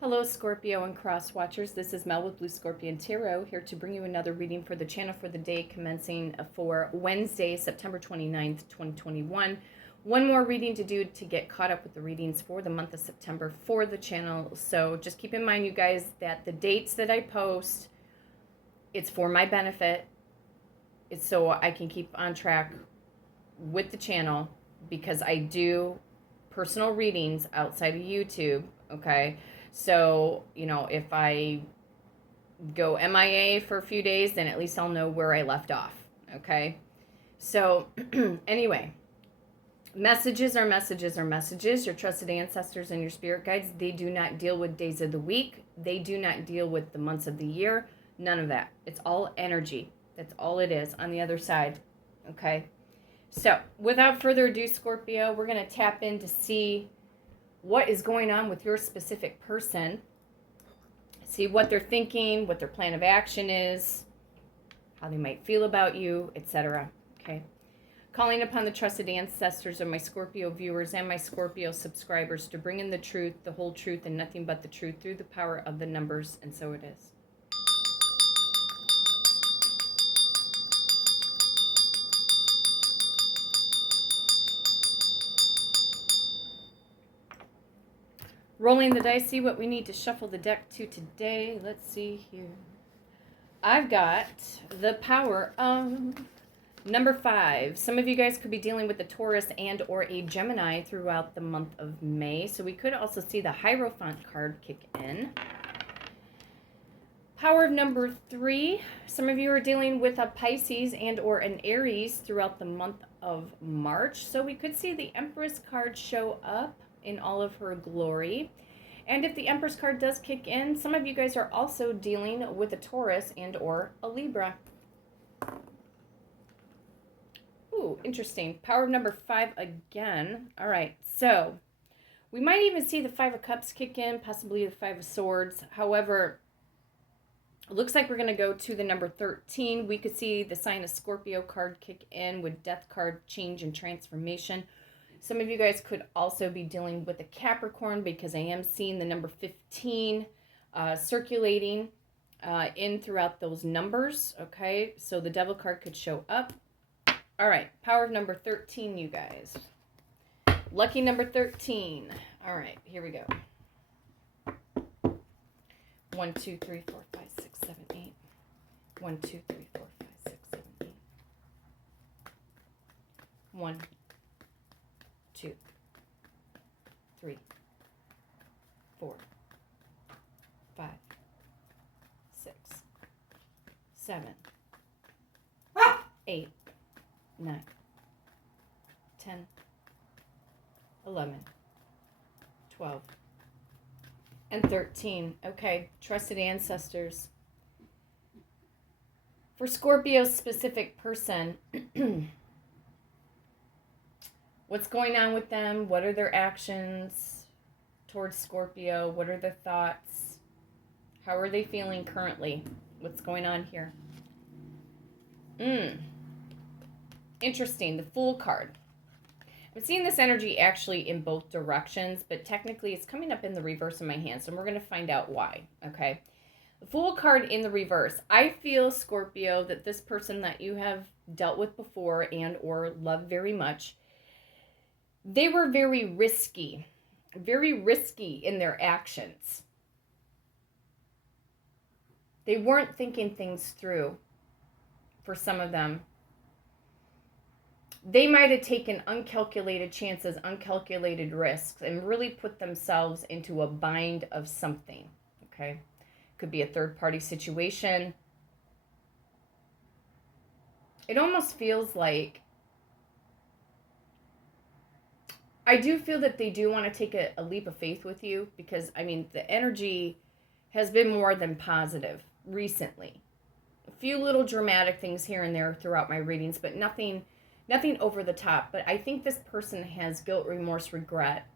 Hello, Scorpio and Cross Watchers. This is Mel with Blue Scorpion Tarot, here to bring you another reading for the channel for the day commencing for Wednesday, September 29th, 2021. One more reading to do to get caught up with the readings for the month of September for the channel. So just keep in mind, you guys, that the dates that I post, it's for my benefit. It's so I can keep on track with the channel, because I do personal readings outside of YouTube, okay? So, if I go MIA for a few days, then at least I'll know where I left off, okay? So, anyway, messages are messages are messages. Your trusted ancestors and your spirit guides, they do not deal with days of the week. They do not deal with the months of the year. None of that. It's all energy. That's all it is on the other side, okay? So, without further ado, Scorpio, we're going to tap in to see what is going on with your specific person. See what they're thinking, what their plan of action is, how they might feel about you, etc. Okay. Calling upon the trusted ancestors of my Scorpio viewers and my Scorpio subscribers to bring in the truth, the whole truth, and nothing but the truth through the power of the numbers, and so it is. Rolling the dice, see what we need to shuffle the deck to today. Let's see here. I've got the power of number 5. Some of you guys could be dealing with a Taurus and or a Gemini throughout the month of May. So we could also see the Hierophant card kick in. Power of number 3. Some of you are dealing with a Pisces and or an Aries throughout the month of March. So we could see the Empress card show up in all of her glory. And if the Empress card does kick in, some of you guys are also dealing with a Taurus and or a Libra. Ooh, interesting. Power of number 5 again. All right, so we might even see the 5 of Cups kick in, possibly the 5 of Swords. However, it looks like we're going to go to the number 13. We could see the sign of Scorpio card kick in with Death card, change and transformation. Some of you guys could also be dealing with a Capricorn, because I am seeing the number 15 circulating in throughout those numbers, okay? So the Devil card could show up. All right, power of number 13, you guys. Lucky number 13. All right, here we go. 1, 2, 3, 4, 5, 6, 7, 8. 1, 2, 3, 4, 5, 6, 7, 8. 1, 2, 3, 4, 5, 6, 7, 8, 9, 10, 11, 12, and 13. Okay, trusted ancestors. For Scorpio's specific person, what's going on with them? What are their actions towards Scorpio? What are their thoughts? How are they feeling currently? What's going on here? Interesting. The Fool card. I'm seeing this energy actually in both directions, but technically it's coming up in the reverse in my hand, so we're going to find out why, okay? The Fool card in the reverse. I feel, Scorpio, that this person that you have dealt with before and or loved very much, they were very risky in their actions. They weren't thinking things through for some of them. They might have taken uncalculated chances, uncalculated risks, and really put themselves into a bind of something, okay? Could be a third-party situation. It almost feels like, I do feel that they do want to take a leap of faith with you, because, I mean, the energy has been more than positive recently. A few little dramatic things here and there throughout my readings, but nothing over the top. But I think this person has guilt, remorse, regret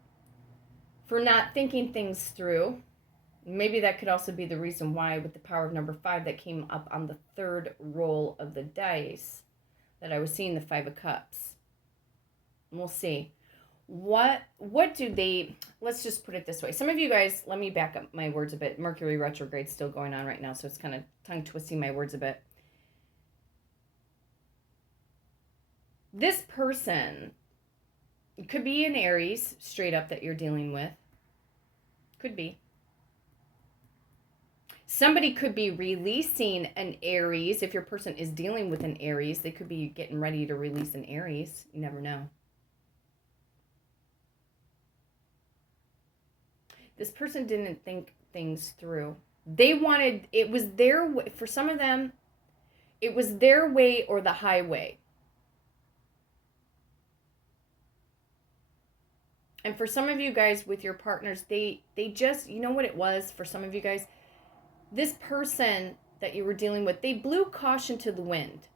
for not thinking things through. Maybe that could also be the reason why, with the power of number 5 that came up on the third roll of the dice, that I was seeing the 5 of Cups. We'll see. What do they, let's just put it this way. Some of you guys, let me back up my words a bit. Mercury retrograde still going on right now, so it's kind of tongue twisting my words a bit. This person could be an Aries, straight up, that you're dealing with. Could be. Somebody could be releasing an Aries. If your person is dealing with an Aries, they could be getting ready to release an Aries. You never know. This person didn't think things through. They wanted, it was their way. For some of them, it was their way or the highway. And for some of you guys with your partners, they just, you know what it was for some of you guys? This person that you were dealing with, they blew caution to the wind.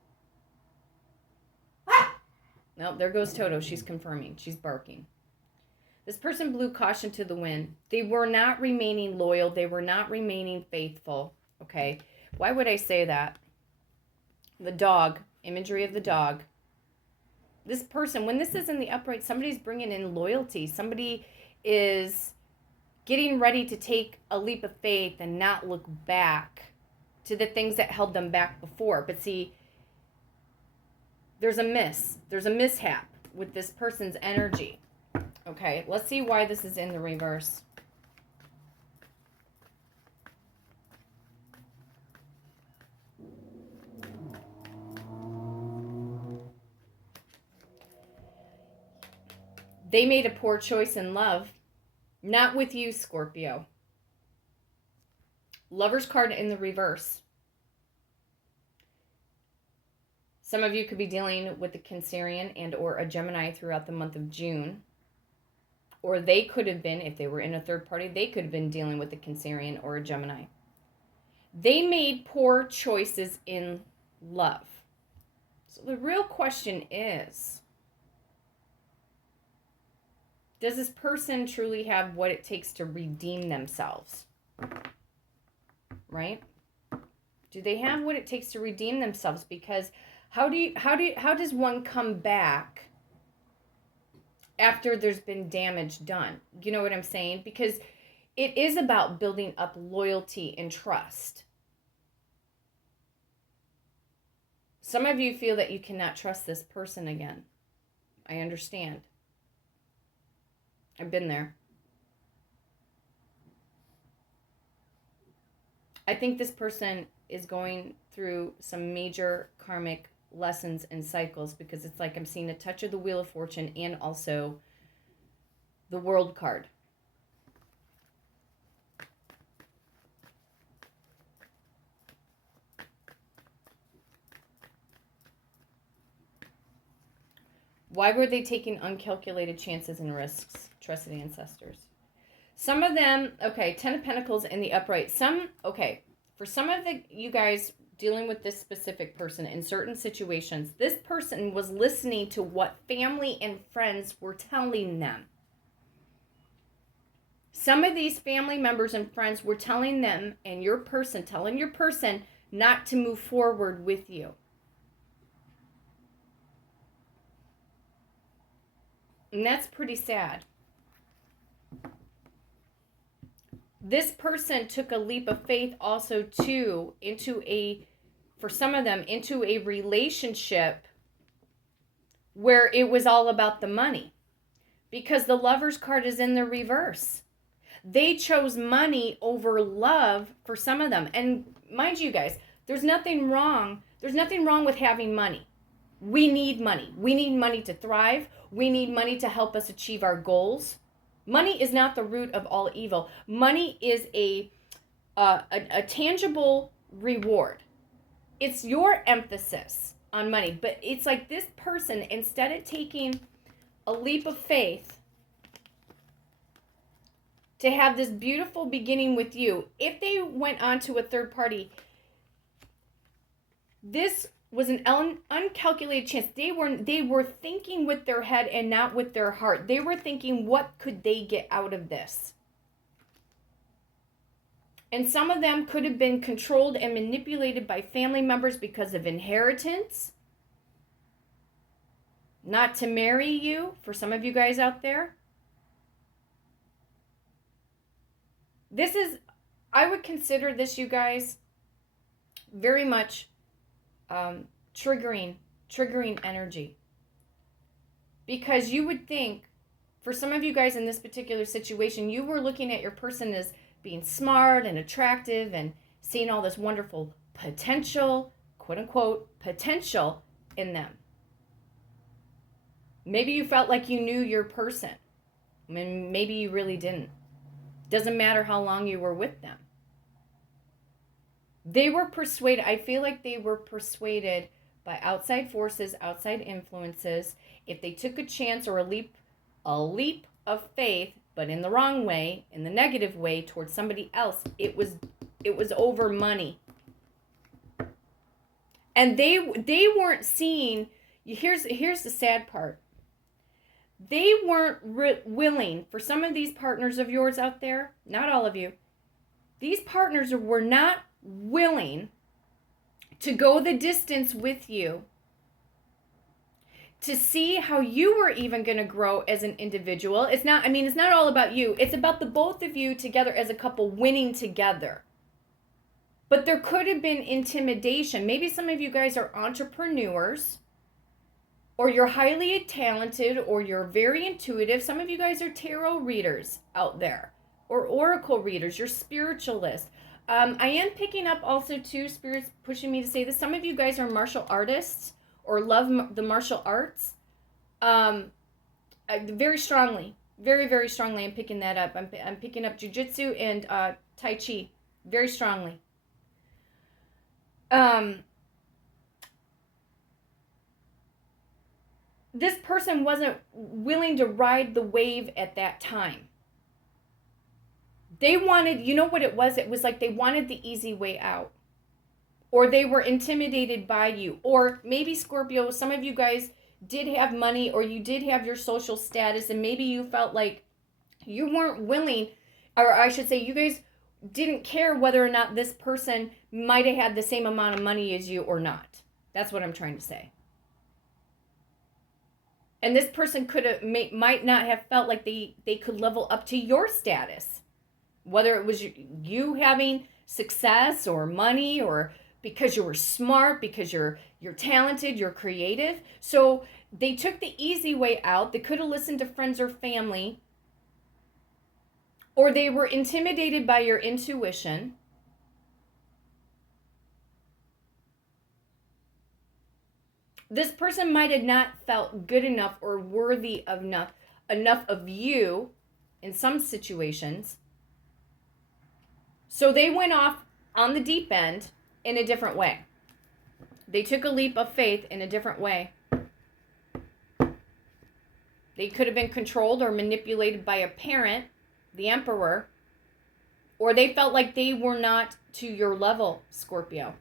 No, there goes Toto. She's confirming. She's barking. This person blew caution to the wind. They were not remaining loyal. They were not remaining faithful. Okay. Why would I say that? The dog, imagery of the dog. This person, when this is in the upright, somebody's bringing in loyalty. Somebody is getting ready to take a leap of faith and not look back to the things that held them back before. But see, there's a mishap with this person's energy. Okay, let's see why this is in the reverse. They made a poor choice in love. Not with you, Scorpio. Lover's card in the reverse. Some of you could be dealing with a Cancerian and or a Gemini throughout the month of June. Or they could have been, if they were in a third party, they could have been dealing with a Cancerian or a Gemini. They made poor choices in love. So the real question is, does this person truly have what it takes to redeem themselves? Right? Do they have what it takes to redeem themselves? Because how does one come back after there's been damage done? You know what I'm saying? Because it is about building up loyalty and trust. Some of you feel that you cannot trust this person again. I understand. I've been there. I think this person is going through some major karmic lessons and cycles, because it's like I'm seeing a touch of the Wheel of Fortune and also the World card. Why were they taking uncalculated chances and risks? Trusted ancestors. Some of them, okay, 10 of Pentacles in the upright. For some of you guys dealing with this specific person in certain situations, this person was listening to what family and friends were telling them. Some of these family members and friends were telling them, and telling your person not to move forward with you. And that's pretty sad. This person took a leap of faith also too for some of them, into a relationship where it was all about the money. Because the Lover's card is in the reverse. They chose money over love for some of them. And mind you guys, there's nothing wrong with having money. We need money. We need money to thrive. We need money to help us achieve our goals. Money is not the root of all evil. Money is a tangible reward. It's your emphasis on money. But it's like this person, instead of taking a leap of faith to have this beautiful beginning with you, if they went on to a third party, this was an uncalculated chance. They were thinking with their head and not with their heart. They were thinking, what could they get out of this? And some of them could have been controlled and manipulated by family members because of inheritance. not to marry you, for some of you guys out there. This is, I would consider this, you guys, very much triggering energy. Because you would think, for some of you guys in this particular situation, you were looking at your person as being smart and attractive and seeing all this wonderful potential, quote unquote, potential in them. Maybe you felt like you knew your person. I mean, maybe you really didn't. Doesn't matter how long you were with them. They were persuaded, I feel like they were persuaded by outside forces, outside influences. If they took a chance or a leap of faith, but in the wrong way, in the negative way, towards somebody else, it was over money. And they weren't seeing, here's the sad part. They weren't willing, for some of these partners of yours out there, not all of you, these partners were not willing to go the distance with you to see how you were even going to grow as an individual. It's not all about you. It's about the both of you together as a couple winning together. But there could have been intimidation. Maybe some of you guys are entrepreneurs, or you're highly talented, or you're very intuitive. Some of you guys are tarot readers out there, or oracle readers. You're spiritualists. I am picking up also, too, spirits pushing me to say this. Some of you guys are martial artists or love the martial arts. Very strongly, very, very strongly, I'm picking that up. I'm picking up jiu-jitsu and Tai Chi very strongly. This person wasn't willing to ride the wave at that time. They wanted, you know what it was? It was like they wanted the easy way out. Or they were intimidated by you. Or maybe, Scorpio, some of you guys did have money, or you did have your social status, and maybe you felt like you weren't willing, or I should say you guys didn't care whether or not this person might have had the same amount of money as you or not. That's what I'm trying to say. And this person might not have felt like they could level up to your status. Whether it was you having success or money, or because you were smart, because you're talented, you're creative. So they took the easy way out. They could have listened to friends or family. Or they were intimidated by your intuition. This person might have not felt good enough or worthy of enough of you in some situations. So they went off on the deep end in a different way. They took a leap of faith in a different way. They could have been controlled or manipulated by a parent, the emperor, or they felt like they were not to your level, Scorpio.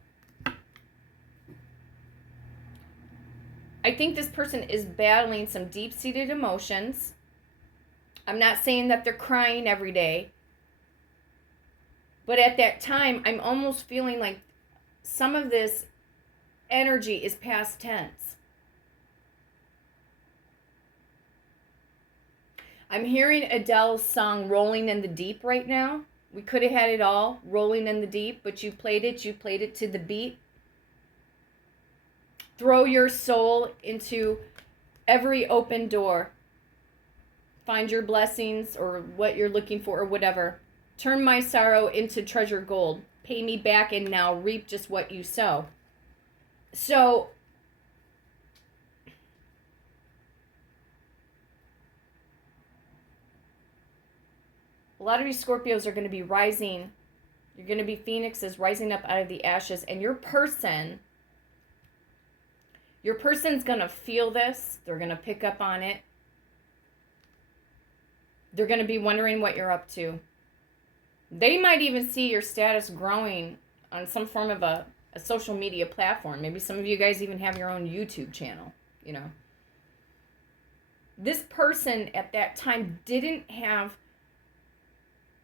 I think this person is battling some deep-seated emotions. I'm not saying that they're crying every day. But at that time, I'm almost feeling like some of this energy is past tense. I'm hearing Adele's song, Rolling in the Deep, right now. We could have had it all, Rolling in the Deep, but you played it to the beat. Throw your soul into every open door. Find your blessings or what you're looking for or whatever. Turn my sorrow into treasure gold. Pay me back and now reap just what you sow. So, a lot of you Scorpios are going to be rising. You're going to be phoenixes rising up out of the ashes. And your person's going to feel this. They're going to pick up on it. They're going to be wondering what you're up to. They might even see your status growing on some form of a social media platform. Maybe some of you guys even have your own YouTube channel, you know. This person at that time didn't have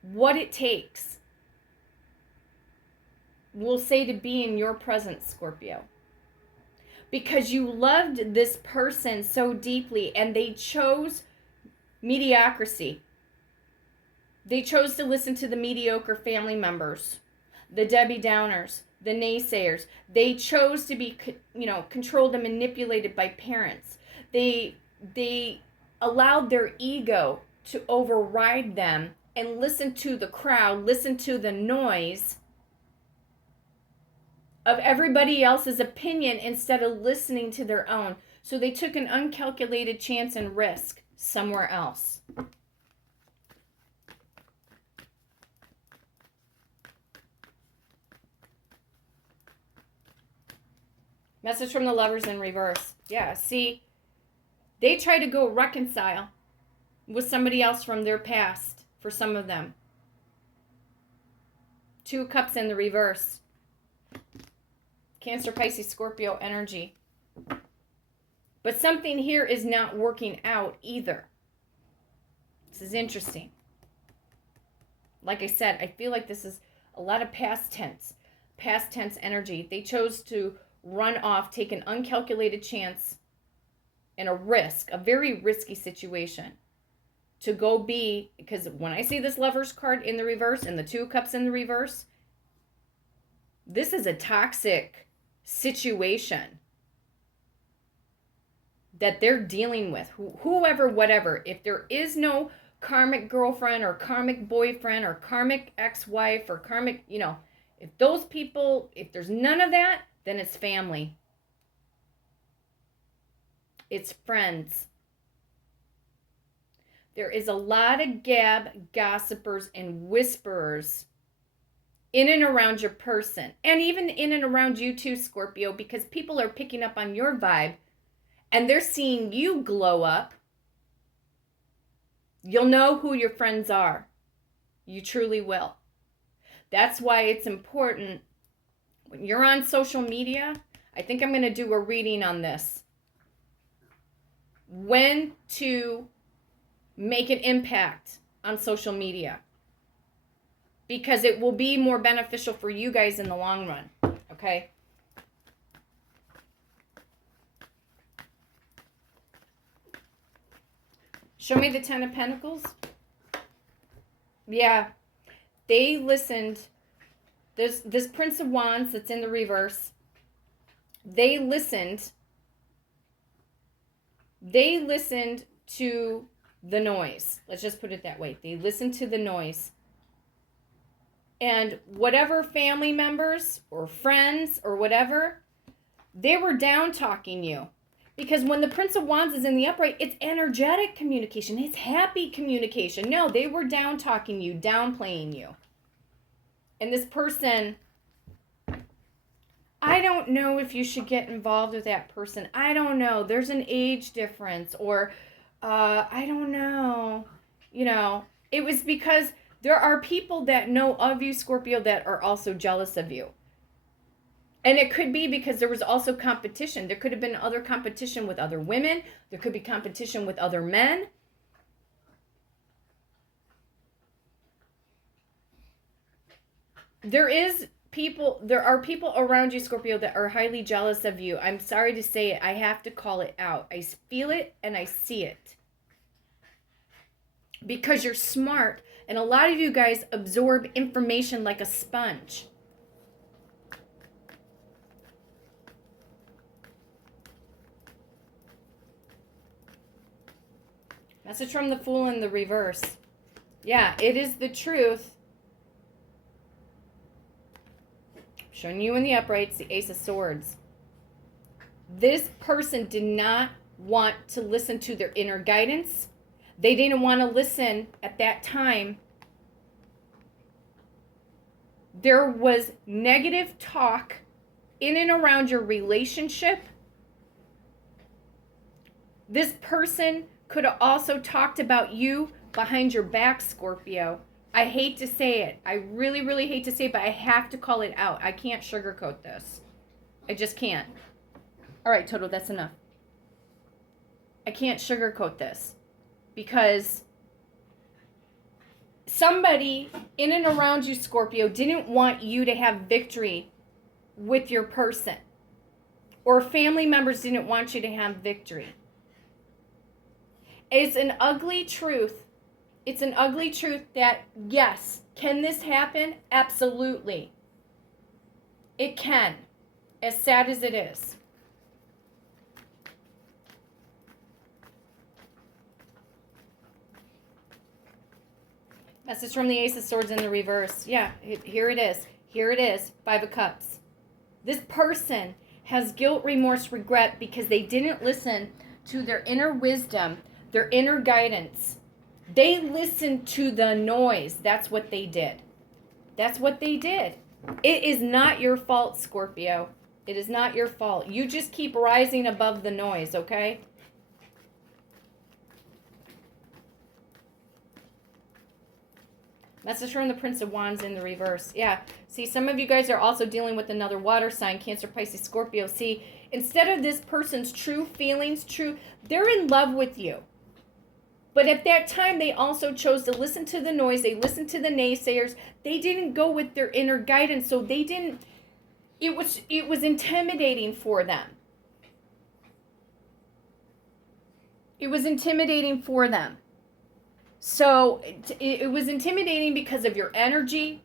what it takes, we'll say, to be in your presence, Scorpio. because you loved this person so deeply and they chose mediocrity. They chose to listen to the mediocre family members, the Debbie Downers, the naysayers. They chose to be, controlled and manipulated by parents. They allowed their ego to override them and listen to the crowd, listen to the noise of everybody else's opinion instead of listening to their own. So they took an uncalculated chance and risk somewhere else. Message from the Lovers in reverse. Yeah, see, they try to go reconcile with somebody else from their past for some of them. 2 Cups in the reverse. Cancer, Pisces, Scorpio energy. But something here is not working out either. This is interesting. Like I said, I feel like this is a lot of past tense energy. They chose to run off, take an uncalculated chance and a risk, a very risky situation to go be, because when I see this Lovers card in the reverse and the 2 Cups in the reverse, this is a toxic situation that they're dealing with, whoever, whatever. If there is no karmic girlfriend or karmic boyfriend or karmic ex-wife or karmic, if those people, if there's none of that, then it's family. It's friends. There is a lot of gossipers and whisperers in and around your person, and even in and around you too, Scorpio, because people are picking up on your vibe and they're seeing you glow up. You'll know who your friends are. You truly will. That's why it's important when you're on social media. I think I'm going to do a reading on this. When to make an impact on social media, because it will be more beneficial for you guys in the long run, okay? Show me the 10 of Pentacles. Yeah, they listened. There's this Prince of Wands that's in the reverse. They listened to the noise. Let's just put it that way. They listened to the noise. And whatever family members or friends or whatever, they were down talking you. Because when the Prince of Wands is in the upright, it's energetic communication. It's happy communication. No, they were down talking you, downplaying you. And this person, I don't know if you should get involved with that person. I don't know. There's an age difference, or I don't know. It was because there are people that know of you, Scorpio, that are also jealous of you. And it could be because there was also competition. There could have been other competition with other women. There could be competition with other men. There are people around you, Scorpio, that are highly jealous of you. I'm sorry to say it. I have to call it out. I feel it and I see it. Because you're smart, and a lot of you guys absorb information like a sponge. Message from the Fool in the reverse. Yeah, it is the truth. Showing you in the uprights, the Ace of Swords. This person did not want to listen to their inner guidance. They didn't want to listen at that time. There was negative talk in and around your relationship. This person could have also talked about you behind your back, Scorpio. I hate to say it. I really, really hate to say it, but I have to call it out. I can't sugarcoat this. I just can't. All right, Toto, that's enough. I can't sugarcoat this. Because somebody in and around you, Scorpio, didn't want you to have victory with your person. or family members didn't want you to have victory. It's an ugly truth. It's an ugly truth that, yes, can this happen? Absolutely. It can, as sad as it is. Message from the Ace of Swords in the reverse. Yeah, here it is. Here it is. Five of Cups. This person has guilt, remorse, regret because they didn't listen to their inner wisdom, their inner guidance. They listened to the noise. That's what they did. That's what they did. It is not your fault, Scorpio. It is not your fault. You just keep rising above the noise, okay? Message from the Prince of Wands in the reverse. Yeah. See, some of you guys are also dealing with another water sign, Cancer, Pisces, Scorpio. See, instead of this person's true feelings, they're in love with you. But at that time, they also chose to listen to the noise. They listened to the naysayers. They didn't go with their inner guidance. So they didn't, it was intimidating for them. It was intimidating for them. So it was intimidating because of your energy.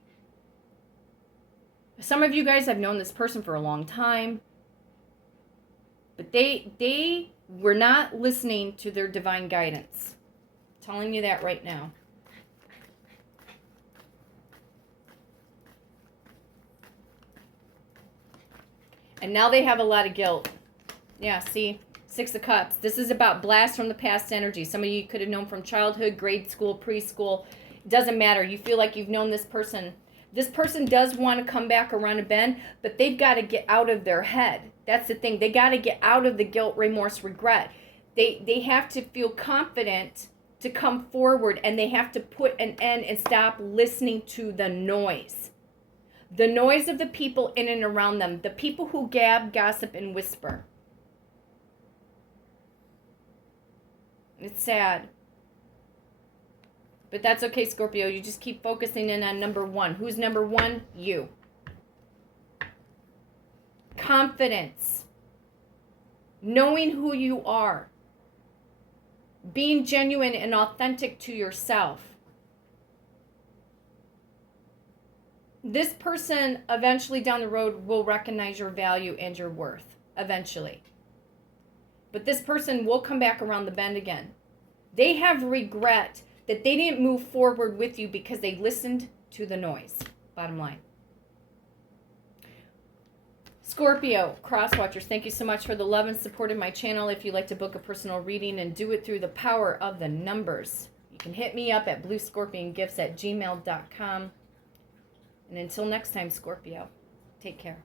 Some of you guys have known this person for a long time. But they were not listening to their divine guidance. I'm telling you that right now. And now they have a lot of guilt. Yeah, see? Six of Cups. This is about blast from the past energy. Some of you could have known from childhood, grade school, preschool. It doesn't matter. You feel like you've known this person. This person does want to come back around a bend, but they've got to get out of their head. That's the thing. They got to get out of the guilt, remorse, regret. They have to feel confident to come forward, and they have to put an end and stop listening to the noise. The noise of the people in and around them. The people who gab, gossip, and whisper. It's sad. But that's okay, Scorpio. You just keep focusing in on number one. Who's number one? You. Confidence. Knowing who you are. Being genuine and authentic to yourself. This person eventually down the road will recognize your value and your worth. Eventually. But this person will come back around the bend again. They have regret that they didn't move forward with you because they listened to the noise. Bottom line. Scorpio, cross watchers, thank you so much for the love and support of my channel. If you'd like to book a personal reading and do it through the power of the numbers, you can hit me up at bluescorpiongifts@gmail.com. And until next time, Scorpio, take care.